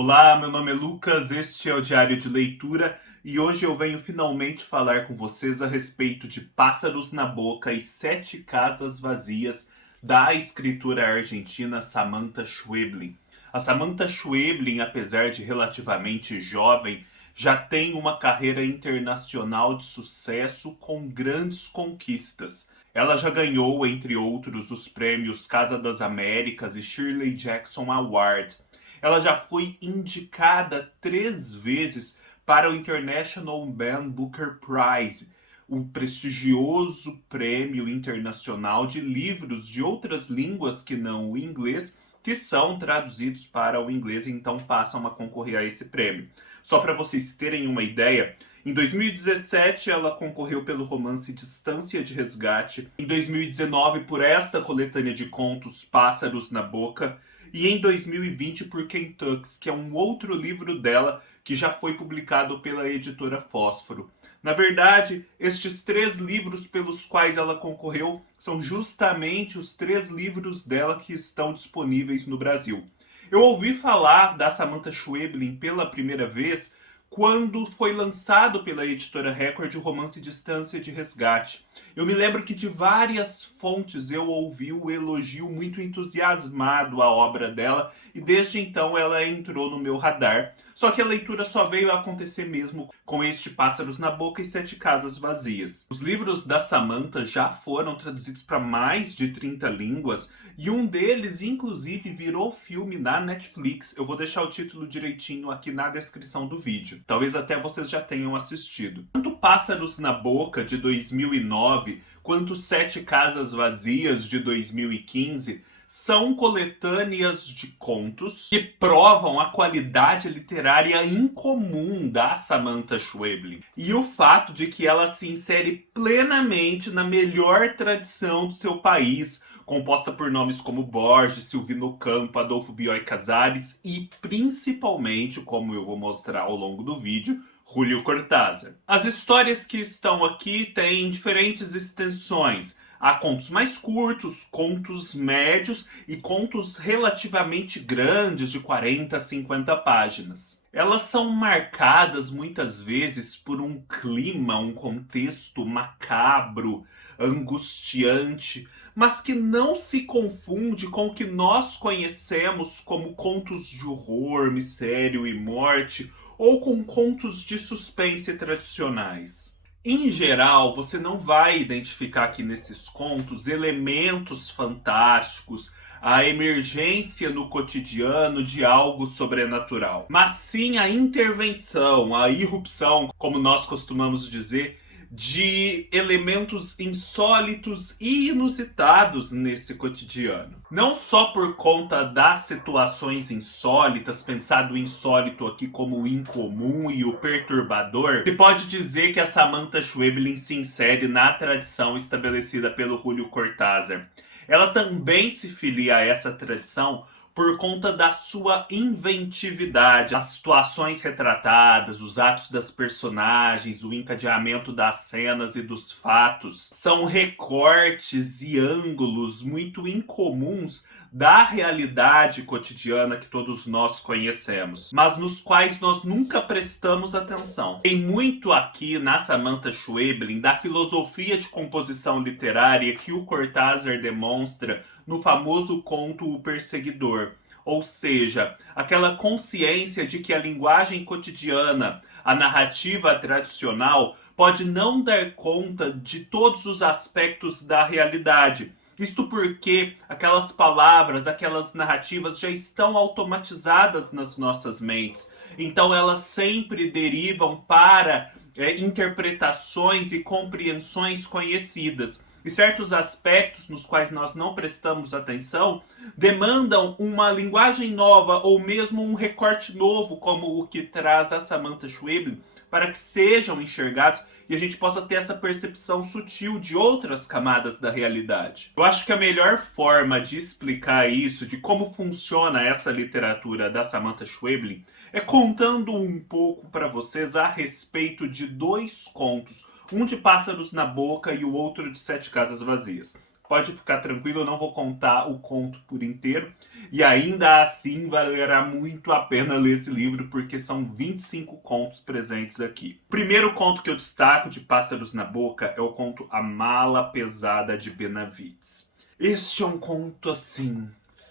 Olá, meu nome é Lucas, este é o Diário de Leitura e hoje eu venho finalmente falar com vocês a respeito de Pássaros na Boca e Sete Casas Vazias, da escritora argentina Samantha Schweblin. A Samantha Schweblin, apesar de relativamente jovem, já tem uma carreira internacional de sucesso com grandes conquistas. Ela já ganhou, entre outros, os prêmios Casa das Américas e Shirley Jackson Award. Ela já foi indicada 3 vezes para o International Man Booker Prize, o prestigioso prêmio internacional de livros de outras línguas que não o inglês, que são traduzidos para o inglês e então passam a concorrer a esse prêmio. Só para vocês terem uma ideia, em 2017 ela concorreu pelo romance Distância de Resgate, em 2019 por esta coletânea de contos Pássaros na Boca, e em 2020 por Kentucks, que é um outro livro dela que já foi publicado pela editora Fósforo. Na verdade, estes 3 livros pelos quais ela concorreu são justamente os 3 livros dela que estão disponíveis no Brasil. Eu ouvi falar da Samantha Schweblin pela primeira vez quando foi lançado pela editora Record o romance Distância de Resgate. Eu me lembro que de várias fontes eu ouvi o elogio muito entusiasmado à obra dela e desde então ela entrou no meu radar. Só que a leitura só veio a acontecer mesmo com este Pássaros na Boca e Sete Casas Vazias. Os livros da Samantha já foram traduzidos para mais de 30 línguas e um deles, inclusive, virou filme na Netflix. Eu vou deixar o título direitinho aqui na descrição do vídeo. Talvez até vocês já tenham assistido. Tanto Pássaros na Boca, de 2009, quanto Sete Casas Vazias, de 2015, são coletâneas de contos que provam a qualidade literária incomum da Samantha Schweblin e o fato de que ela se insere plenamente na melhor tradição do seu país, composta por nomes como Borges, Silvino Campo, Adolfo Bioy Casares e, principalmente, como eu vou mostrar ao longo do vídeo, Julio Cortázar. As histórias que estão aqui têm diferentes extensões. Há contos mais curtos, contos médios e contos relativamente grandes, de 40 a 50 páginas. Elas são marcadas muitas vezes por um clima, um contexto macabro, angustiante, mas que não se confunde com o que nós conhecemos como contos de horror, mistério e morte, ou com contos de suspense tradicionais. Em geral, você não vai identificar aqui nesses contos elementos fantásticos, a emergência no cotidiano de algo sobrenatural, mas sim a intervenção, a irrupção, como nós costumamos dizer, de elementos insólitos e inusitados nesse cotidiano. Não só por conta das situações insólitas, pensado o insólito aqui como o incomum e o perturbador, se pode dizer que a Samantha Schweblin se insere na tradição estabelecida pelo Julio Cortázar. Ela também se filia a essa tradição por conta da sua inventividade. As situações retratadas, os atos das personagens, o encadeamento das cenas e dos fatos são recortes e ângulos muito incomuns da realidade cotidiana que todos nós conhecemos, mas nos quais nós nunca prestamos atenção. Tem muito aqui na Samantha Schweblin da filosofia de composição literária que o Cortázar demonstra no famoso conto O Perseguidor. Ou seja, aquela consciência de que a linguagem cotidiana, a narrativa tradicional, pode não dar conta de todos os aspectos da realidade. Isto porque aquelas palavras, aquelas narrativas já estão automatizadas nas nossas mentes. Então elas sempre derivam para interpretações e compreensões conhecidas. E certos aspectos nos quais nós não prestamos atenção demandam uma linguagem nova ou mesmo um recorte novo, como o que traz a Samantha Schweblin, para que sejam enxergados e a gente possa ter essa percepção sutil de outras camadas da realidade. Eu acho que a melhor forma de explicar isso, de como funciona essa literatura da Samantha Schweblin, é contando um pouco para vocês a respeito de 2 contos, um de Pássaros na Boca e o outro de Sete Casas Vazias. Pode ficar tranquilo, eu não vou contar o conto por inteiro. E ainda assim valerá muito a pena ler esse livro, porque são 25 contos presentes aqui. O primeiro conto que eu destaco de Pássaros na Boca é o conto A Mala Pesada de Benavides. Este é um conto, assim,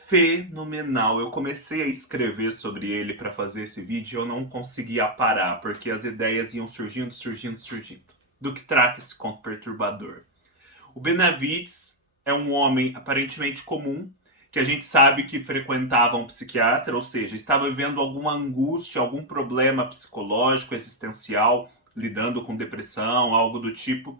fenomenal. Eu comecei a escrever sobre ele para fazer esse vídeo e eu não conseguia parar, porque as ideias iam surgindo. Do que trata esse conto perturbador? O Benavides é um homem aparentemente comum, que a gente sabe que frequentava um psiquiatra, ou seja, estava vivendo alguma angústia, algum problema psicológico, existencial, lidando com depressão, algo do tipo.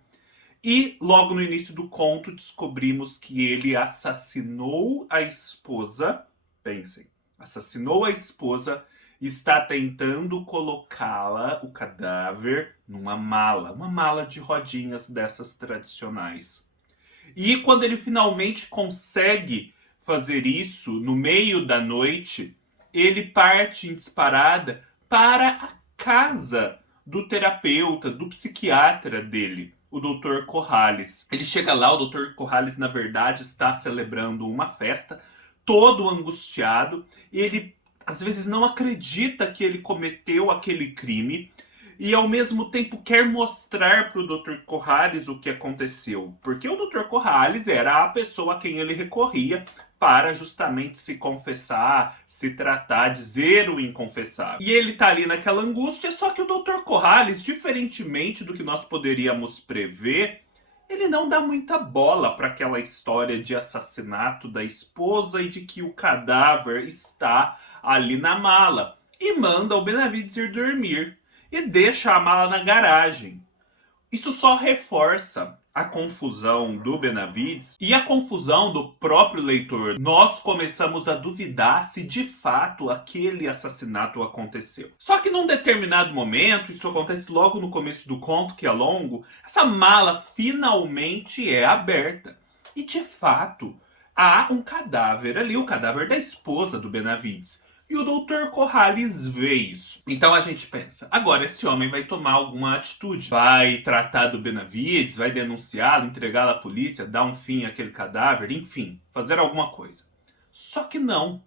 E logo no início do conto descobrimos que ele assassinou a esposa. Pensem, assassinou a esposa e está tentando colocá-la, o cadáver, numa mala. Uma mala de rodinhas dessas tradicionais. E quando ele finalmente consegue fazer isso, no meio da noite, ele parte em disparada para a casa do terapeuta, do psiquiatra dele, o Dr. Corrales. Ele chega lá, o Dr. Corrales, na verdade, está celebrando uma festa, todo angustiado, e ele às vezes não acredita que ele cometeu aquele crime e ao mesmo tempo quer mostrar para o Dr. Corrales o que aconteceu, porque o Dr. Corrales era a pessoa a quem ele recorria para justamente se confessar, se tratar, dizer o inconfessável. E ele tá ali naquela angústia, só que o Dr. Corrales, diferentemente do que nós poderíamos prever, ele não dá muita bola para aquela história de assassinato da esposa e de que o cadáver está ali na mala. E manda o Benavides ir dormir e deixa a mala na garagem. Isso só reforça a confusão do Benavides e a confusão do próprio leitor. Nós começamos a duvidar se de fato aquele assassinato aconteceu. Só que num determinado momento, isso acontece logo no começo do conto, que é longo, essa mala finalmente é aberta. E de fato, há um cadáver ali, o cadáver da esposa do Benavides. E o Dr. Corrales vê isso. Então a gente pensa, agora esse homem vai tomar alguma atitude. Vai tratar do Benavides, vai denunciá-lo, entregá-lo à polícia, dar um fim àquele cadáver, enfim, fazer alguma coisa. Só que não.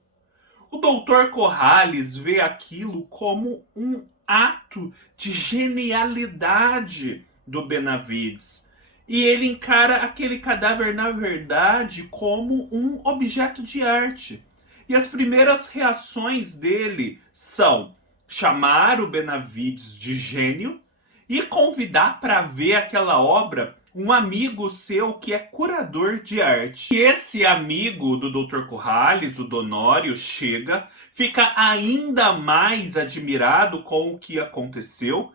O Dr. Corrales vê aquilo como um ato de genialidade do Benavides. E ele encara aquele cadáver, na verdade, como um objeto de arte. E as primeiras reações dele são chamar o Benavides de gênio e convidar para ver aquela obra um amigo seu que é curador de arte. E esse amigo do Dr. Corrales, o Donório, chega, fica ainda mais admirado com o que aconteceu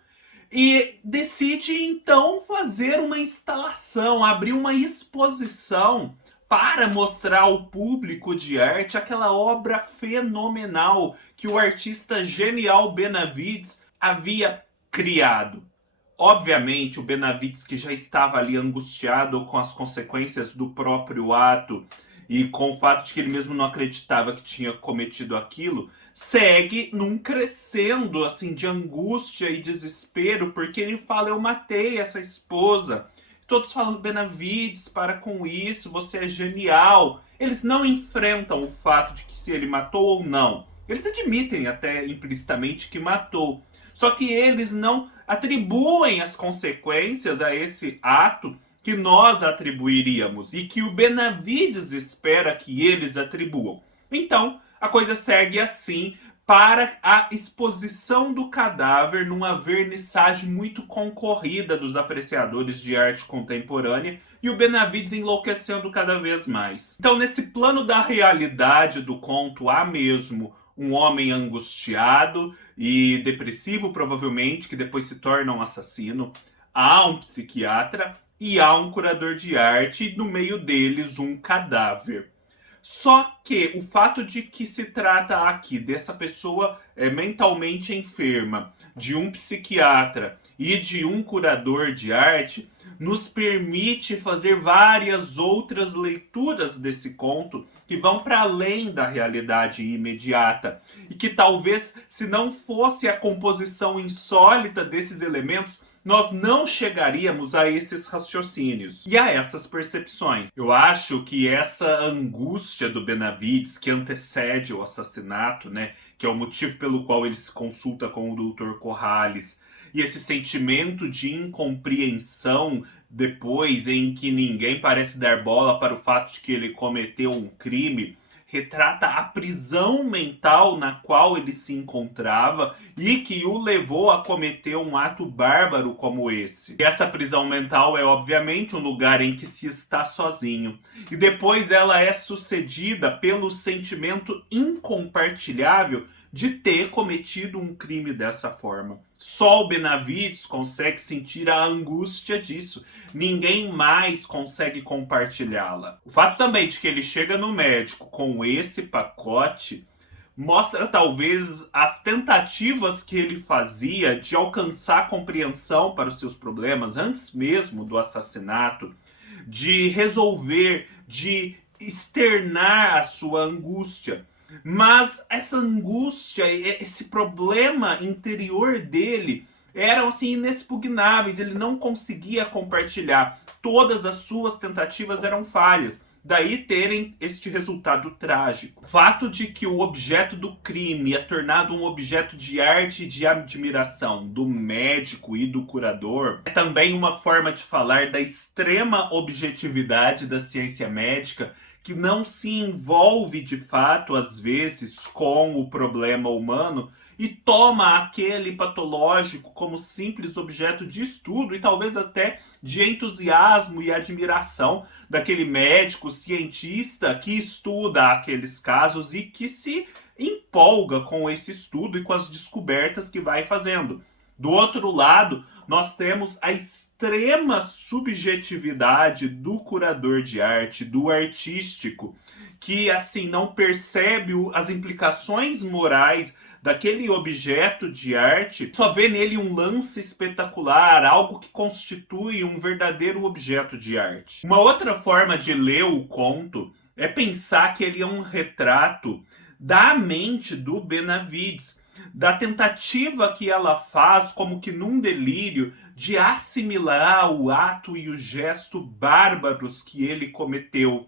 e decide então fazer uma instalação, abrir uma exposição para mostrar ao público de arte aquela obra fenomenal que o artista genial Benavides havia criado. Obviamente, o Benavides, que já estava ali angustiado com as consequências do próprio ato e com o fato de que ele mesmo não acreditava que tinha cometido aquilo, segue num crescendo assim de angústia e desespero, porque ele fala: eu matei essa esposa. Todos falam: Benavides, para com isso, você é genial. Eles não enfrentam o fato de que se ele matou ou não. Eles admitem até implicitamente que matou. Só que eles não atribuem as consequências a esse ato que nós atribuiríamos e que o Benavides espera que eles atribuam. Então, a coisa segue assim para a exposição do cadáver numa vernissagem muito concorrida dos apreciadores de arte contemporânea e o Benavides enlouquecendo cada vez mais. Então, nesse plano da realidade do conto, há mesmo um homem angustiado e depressivo, provavelmente, que depois se torna um assassino. Há um psiquiatra e há um curador de arte e no meio deles um cadáver. Só que o fato de que se trata aqui dessa pessoa mentalmente enferma, de um psiquiatra e de um curador de arte, nos permite fazer várias outras leituras desse conto que vão para além da realidade imediata e que talvez, se não fosse a composição insólita desses elementos, nós não chegaríamos a esses raciocínios e a essas percepções. Eu acho que essa angústia do Benavides, que antecede o assassinato, né, que é o motivo pelo qual ele se consulta com o Dr. Corrales, e esse sentimento de incompreensão depois, em que ninguém parece dar bola para o fato de que ele cometeu um crime, retrata a prisão mental na qual ele se encontrava e que o levou a cometer um ato bárbaro como esse. E essa prisão mental é obviamente um lugar em que se está sozinho. E depois ela é sucedida pelo sentimento incompartilhável de ter cometido um crime dessa forma. Só o Benavides consegue sentir a angústia disso. Ninguém mais consegue compartilhá-la. O fato também de que ele chega no médico com esse pacote mostra talvez as tentativas que ele fazia de alcançar compreensão para os seus problemas antes mesmo do assassinato, de resolver, de externar a sua angústia. Mas essa angústia, esse problema interior dele eram assim inexpugnáveis, ele não conseguia compartilhar. Todas as suas tentativas eram falhas. Daí terem este resultado trágico. O fato de que o objeto do crime é tornado um objeto de arte e de admiração do médico e do curador é também uma forma de falar da extrema objetividade da ciência médica, que não se envolve de fato, às vezes, com o problema humano e toma aquele patológico como simples objeto de estudo e talvez até de entusiasmo e admiração daquele médico cientista que estuda aqueles casos e que se empolga com esse estudo e com as descobertas que vai fazendo. Do outro lado, nós temos a extrema subjetividade do curador de arte, do artístico, que assim não percebe as implicações morais daquele objeto de arte, só vê nele um lance espetacular, algo que constitui um verdadeiro objeto de arte. Uma outra forma de ler o conto é pensar que ele é um retrato da mente do Benavides, da tentativa que ela faz, como que num delírio, de assimilar o ato e o gesto bárbaros que ele cometeu.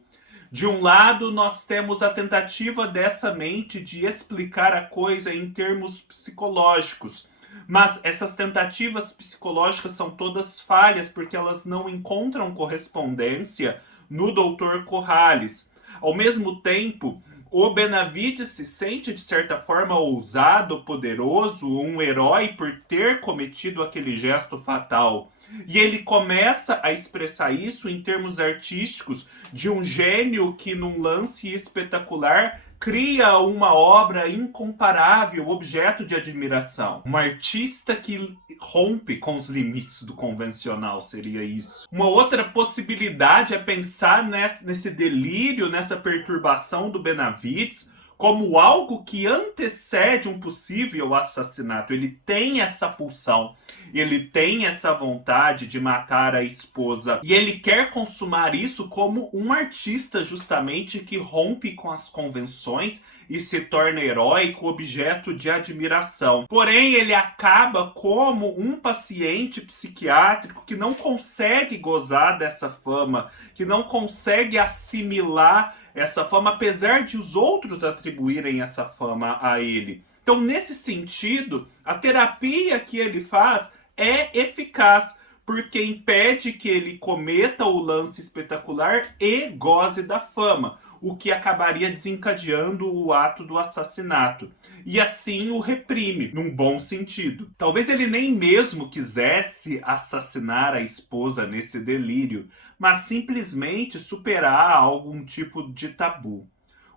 De um lado, nós temos a tentativa dessa mente de explicar a coisa em termos psicológicos. Mas essas tentativas psicológicas são todas falhas, porque elas não encontram correspondência no Dr. Corrales. Ao mesmo tempo, o Benavides se sente, de certa forma, ousado, poderoso, um herói por ter cometido aquele gesto fatal. E ele começa a expressar isso em termos artísticos de um gênio que, num lance espetacular, cria uma obra incomparável, objeto de admiração. Um artista que rompe com os limites do convencional, seria isso. Uma outra possibilidade é pensar nesse delírio, nessa perturbação do Benavides, como algo que antecede um possível assassinato. Ele tem essa pulsão, ele tem essa vontade de matar a esposa e ele quer consumar isso como um artista justamente que rompe com as convenções e se torna heróico, objeto de admiração. Porém, ele acaba como um paciente psiquiátrico que não consegue gozar dessa fama, que não consegue assimilar essa fama, apesar de os outros atribuírem essa fama a ele. Então, nesse sentido, a terapia que ele faz é eficaz, porque impede que ele cometa o lance espetacular e goze da fama, o que acabaria desencadeando o ato do assassinato. E assim o reprime, num bom sentido. Talvez ele nem mesmo quisesse assassinar a esposa nesse delírio, mas simplesmente superar algum tipo de tabu.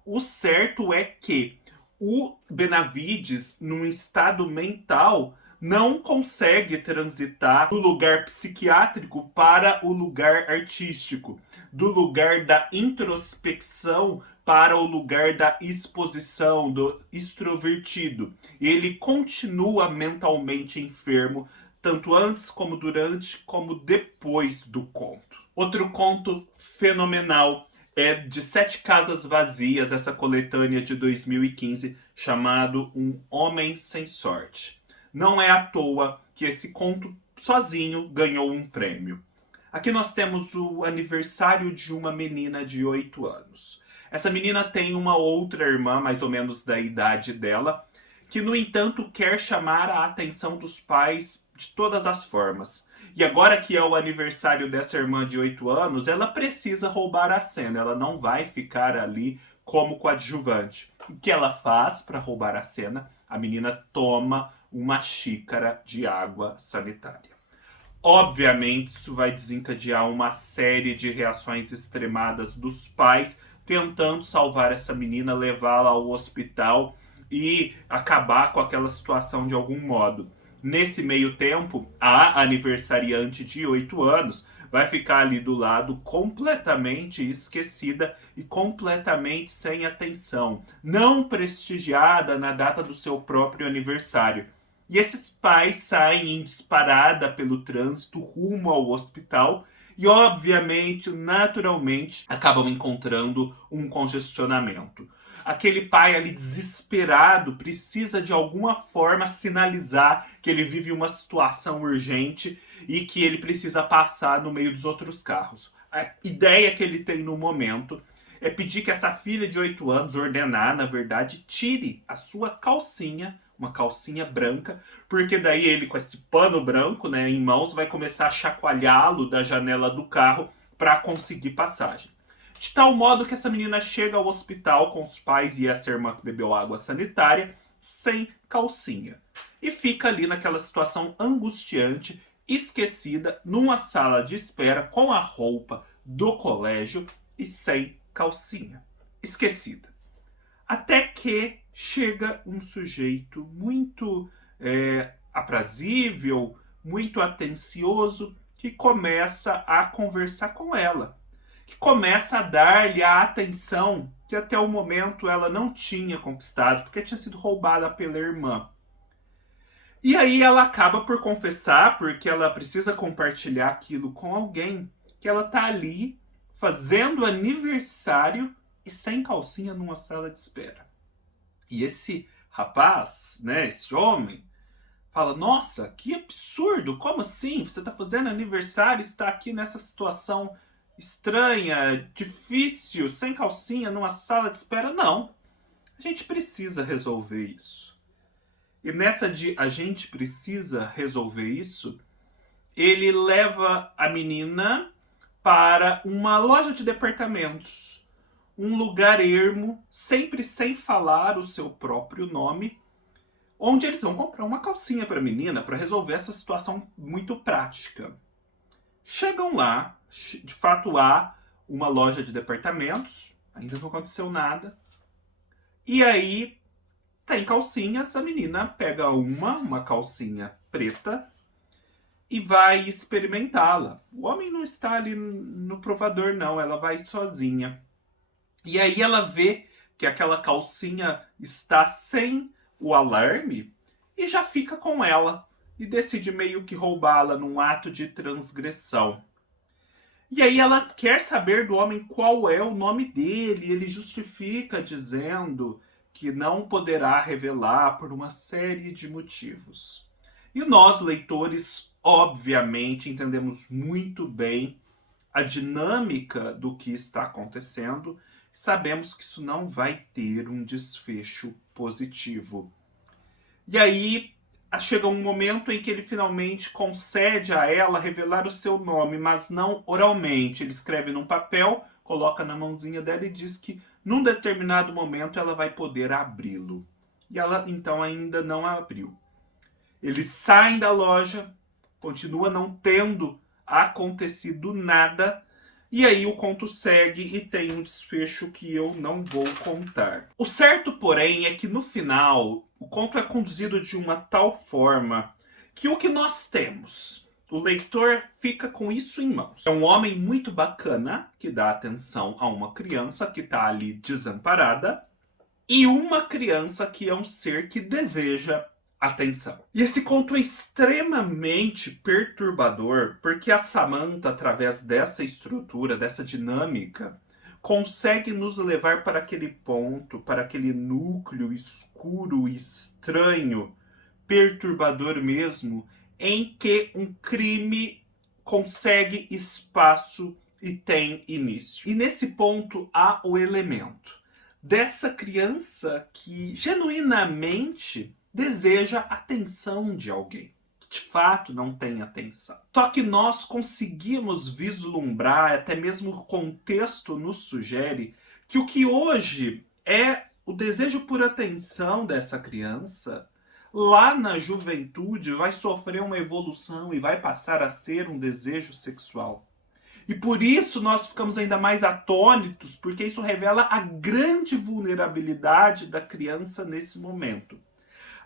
O certo é que o Benavides, num estado mental, não consegue transitar do lugar psiquiátrico para o lugar artístico, do lugar da introspecção para o lugar da exposição, do extrovertido. Ele continua mentalmente enfermo, tanto antes como durante, como depois do conto. Outro conto fenomenal é de 7 Casas Vazias, essa coletânea de 2015, chamado Um Homem Sem Sorte. Não é à toa que esse conto sozinho ganhou um prêmio. Aqui nós temos o aniversário de uma menina de 8 anos. Essa menina tem uma outra irmã, mais ou menos da idade dela, que, no entanto, quer chamar a atenção dos pais de todas as formas. E agora que é o aniversário dessa irmã de 8 anos, ela precisa roubar a cena, ela não vai ficar ali como coadjuvante. O que ela faz para roubar a cena? A menina toma uma xícara de água sanitária. Obviamente, isso vai desencadear uma série de reações extremadas dos pais tentando salvar essa menina, levá-la ao hospital e acabar com aquela situação de algum modo. Nesse meio tempo, a aniversariante de 8 anos vai ficar ali do lado completamente esquecida e completamente sem atenção, não prestigiada na data do seu próprio aniversário. E esses pais saem em disparada pelo trânsito rumo ao hospital e, obviamente, naturalmente, acabam encontrando um congestionamento. Aquele pai ali desesperado precisa de alguma forma sinalizar que ele vive uma situação urgente e que ele precisa passar no meio dos outros carros. A ideia que ele tem no momento é pedir que essa filha de 8 anos, ordenar, na verdade, tire a sua calcinha, uma calcinha branca, porque daí ele, com esse pano branco, né, em mãos, vai começar a chacoalhá-lo da janela do carro para conseguir passagem. De tal modo que essa menina chega ao hospital com os pais e essa irmã que bebeu água sanitária sem calcinha. E fica ali naquela situação angustiante, esquecida, numa sala de espera com a roupa do colégio e sem calcinha. Esquecida. Até que chega um sujeito muito aprazível, muito atencioso, que começa a conversar com ela, que começa a dar-lhe a atenção que até o momento ela não tinha conquistado, porque tinha sido roubada pela irmã. E aí ela acaba por confessar, porque ela precisa compartilhar aquilo com alguém, que ela tá ali fazendo aniversário e sem calcinha numa sala de espera. E esse rapaz, né, esse homem, fala: nossa, que absurdo, como assim? Você tá fazendo aniversário e está aqui nessa situação estranha, difícil, sem calcinha, numa sala de espera? Não, a gente precisa resolver isso. E nessa de a gente precisa resolver isso, ele leva a menina para uma loja de departamentos, um lugar ermo, sempre sem falar o seu próprio nome, onde eles vão comprar uma calcinha para a menina para resolver essa situação muito prática. Chegam lá, de fato há uma loja de departamentos, ainda não aconteceu nada, e aí tem calcinhas, a menina pega uma calcinha preta e vai experimentá-la. O homem não está ali no provador, não, ela vai sozinha. E aí ela vê que aquela calcinha está sem o alarme e já fica com ela e decide meio que roubá-la num ato de transgressão. E aí ela quer saber do homem qual é o nome dele, ele justifica dizendo que não poderá revelar por uma série de motivos. E nós, leitores, obviamente, entendemos muito bem a dinâmica do que está acontecendo, sabemos que isso não vai ter um desfecho positivo. E aí chega um momento em que ele finalmente concede a ela revelar o seu nome, mas não oralmente. Ele escreve num papel, coloca na mãozinha dela e diz que num determinado momento ela vai poder abri-lo. E ela então ainda não abriu. Eles saem da loja, continua não tendo acontecido nada, e aí o conto segue e tem um desfecho que eu não vou contar. O certo, porém, é que no final o conto é conduzido de uma tal forma que o que nós temos, o leitor fica com isso em mãos. É um homem muito bacana que dá atenção a uma criança que está ali desamparada e uma criança que é um ser que deseja atenção. E esse conto é extremamente perturbador porque a Samantha, através dessa estrutura, dessa dinâmica, consegue nos levar para aquele ponto, para aquele núcleo escuro, estranho, perturbador mesmo, em que um crime consegue espaço e tem início. E nesse ponto há o elemento dessa criança que genuinamente deseja atenção de alguém. De fato, não tem atenção. Só que nós conseguimos vislumbrar, até mesmo o contexto nos sugere, que o que hoje é o desejo por atenção dessa criança, lá na juventude vai sofrer uma evolução e vai passar a ser um desejo sexual. E por isso nós ficamos ainda mais atônitos, porque isso revela a grande vulnerabilidade da criança nesse momento.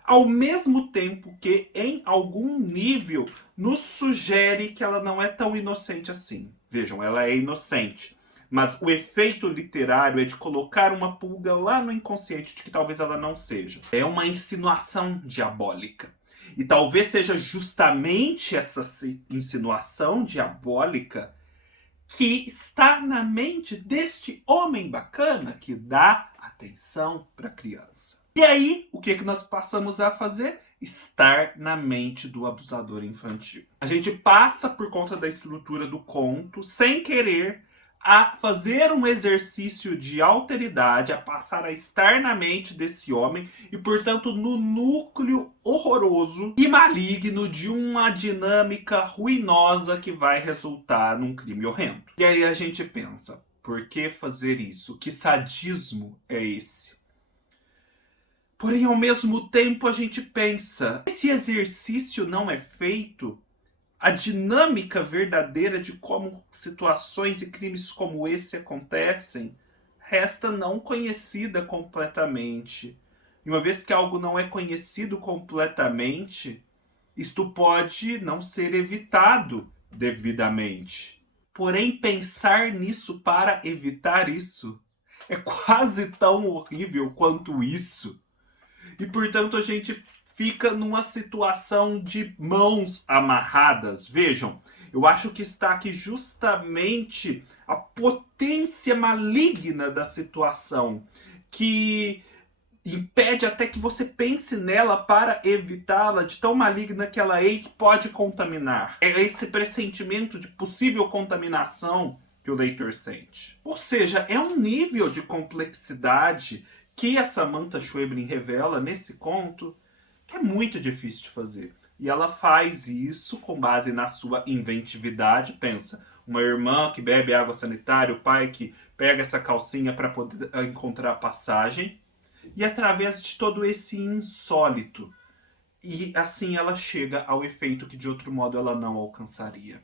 Ao mesmo tempo que, em algum nível, nos sugere que ela não é tão inocente assim. Vejam, ela é inocente. Mas o efeito literário é de colocar uma pulga lá no inconsciente de que talvez ela não seja. É uma insinuação diabólica. E talvez seja justamente essa insinuação diabólica que está na mente deste homem bacana que dá atenção para a criança. E aí, o que nós passamos a fazer? Estar na mente do abusador infantil. A gente passa, por conta da estrutura do conto, sem querer, a fazer um exercício de alteridade, a passar a estar na mente desse homem e, portanto, no núcleo horroroso e maligno de uma dinâmica ruinosa que vai resultar num crime horrendo. E aí a gente pensa, por que fazer isso? Que sadismo é esse? Porém, ao mesmo tempo, a gente pensa, esse exercício não é feito, a dinâmica verdadeira de como situações e crimes como esse acontecem resta não conhecida completamente. E uma vez que algo não é conhecido completamente, isto pode não ser evitado devidamente. Porém, pensar nisso para evitar isso é quase tão horrível quanto isso. E, portanto, a gente fica numa situação de mãos amarradas. Vejam, eu acho que está aqui justamente a potência maligna da situação, que impede até que você pense nela para evitá-la, de tão maligna que ela é e que pode contaminar. É esse pressentimento de possível contaminação que o leitor sente. Ou seja, é um nível de complexidade que a Samantha Schweblin revela nesse conto que é muito difícil de fazer. E ela faz isso com base na sua inventividade. Pensa, uma irmã que bebe água sanitária, o pai que pega essa calcinha para poder encontrar passagem. E através de todo esse insólito. E assim ela chega ao efeito que de outro modo ela não alcançaria.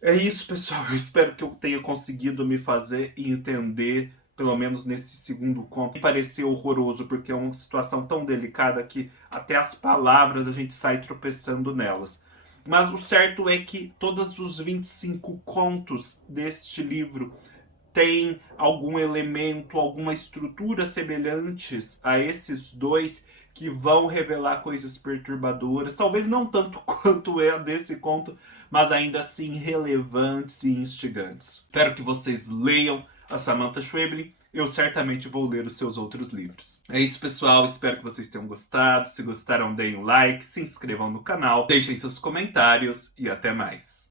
É isso, pessoal. Eu espero que eu tenha conseguido me fazer entender, pelo menos nesse segundo conto. Me pareceu horroroso, porque é uma situação tão delicada que até as palavras a gente sai tropeçando nelas. Mas o certo é que todos os 25 contos deste livro têm algum elemento, alguma estrutura semelhantes a esses dois que vão revelar coisas perturbadoras, talvez não tanto quanto é desse conto, mas ainda assim relevantes e instigantes. Espero que vocês leiam a Samantha Schweblin. Eu certamente vou ler os seus outros livros. É isso, pessoal. Espero que vocês tenham gostado. Se gostaram, deem um like, se inscrevam no canal, deixem seus comentários e até mais.